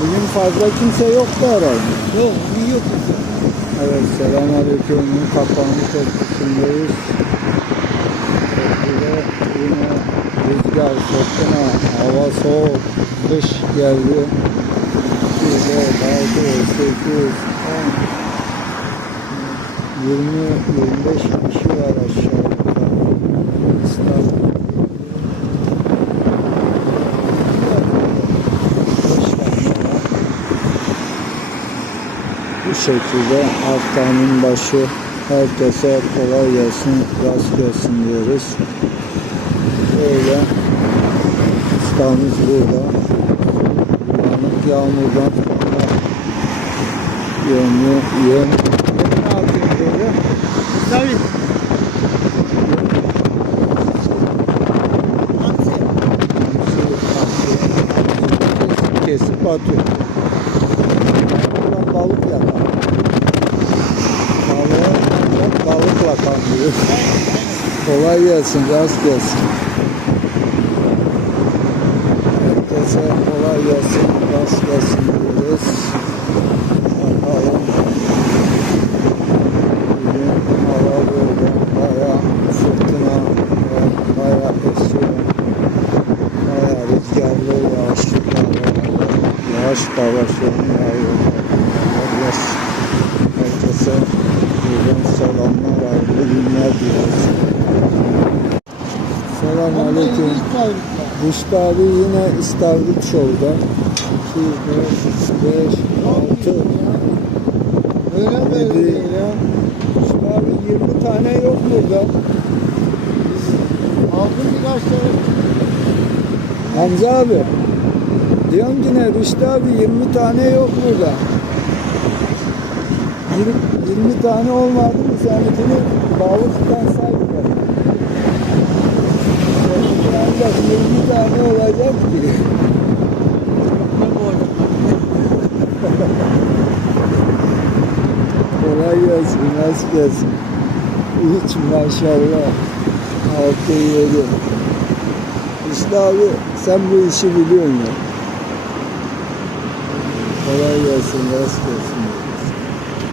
Bugün fazla kimse yoktu herhalde. Yok, iyi yok. Evet, selamünaleyküm. Kapanlı köprüsündeyiz. Köprüde yine rüzgar, fırtına, hava soğuk, kış geldi. Bir de altı, sekiz, on, yirmi, yirmi beş kişi var aşağıda. İstanbul. Beş tane var. Bu şekilde haftanın başı herkese kolay gelsin, rast gelsin diyoruz. Böyle İstanbul burada. Bulanık yağmurdan sonra yönlü yön. Ne yapayım böyle? Tabii. Kesip atıyor. Buradan balık yakar. Balığı ancak kanlıyor. Kolay gelsin, rast gelsin. Herkese kolay gelsin, rast gelsin diyoruz. Bakalım. Bugün hava böyle bayağı fırtına ve bayağı esiyor. Bayağı rüzgarlı, yağışlı hava. Yağış da var şu an yağıyor. Herkese buradan diliyoruz. Selamun Aleyküm. Rüştü abi yine İstavrit Show'da. 2, 4, 5, 6, Öyle Yedi. böyle ya. Rüştü abi 20 tane yok burada. Aldım birkaç tane. Hamza abi. Diyorum yine Rüştü abi 20 tane yok burada. 20, 20 tane olmadı mı seninkini balıktan saydılar. Seninki ancak 20 tane olacak ki. Kolay gelsin, nasıl gelsin. Hiç maşallah. Altı yedi. İşte abi sen bu işi biliyorsun ya. Kolay gelsin, rast gelsin.